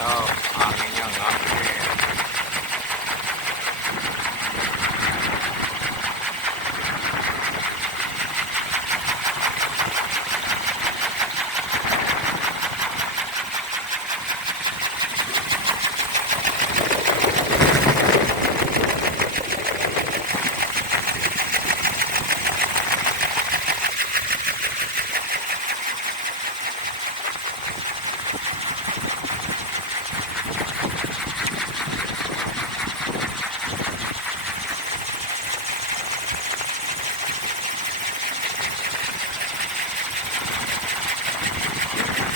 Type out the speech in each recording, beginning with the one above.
Oh, anginnya ngambil.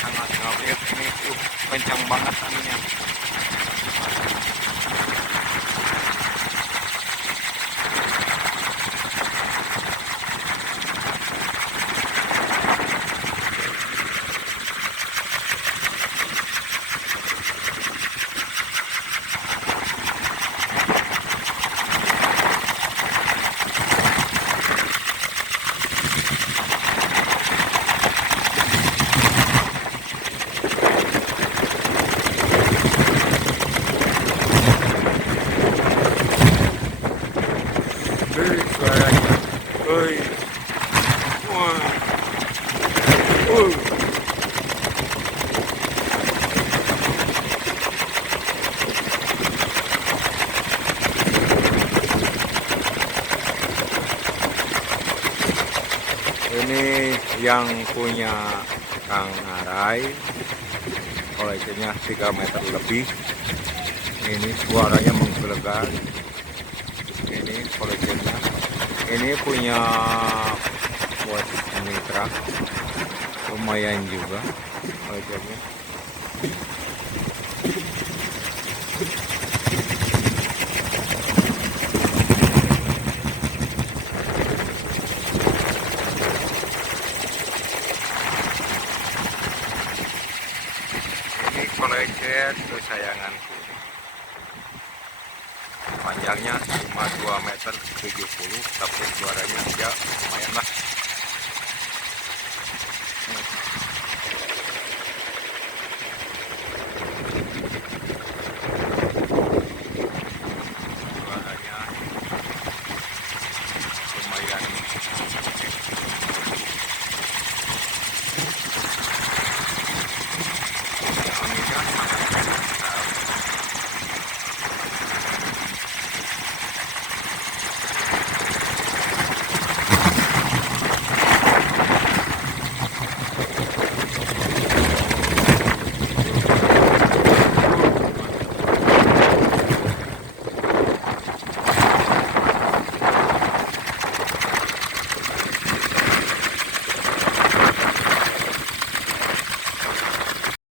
Sangat ngambil ini tuh kencang banget anginnya. Suaranya. Woi. Wah. Ini yang punya Kang Arai, koleksinya 3 meter lebih. Ini suaranya menggelegar. Ini koleksinya. Ini punya buat mitra, lumayan juga koleksinya. Ini koleksi kesayanganku. Panjangnya cuma 2 meter 70, tapi suaranya ya lumayan lah.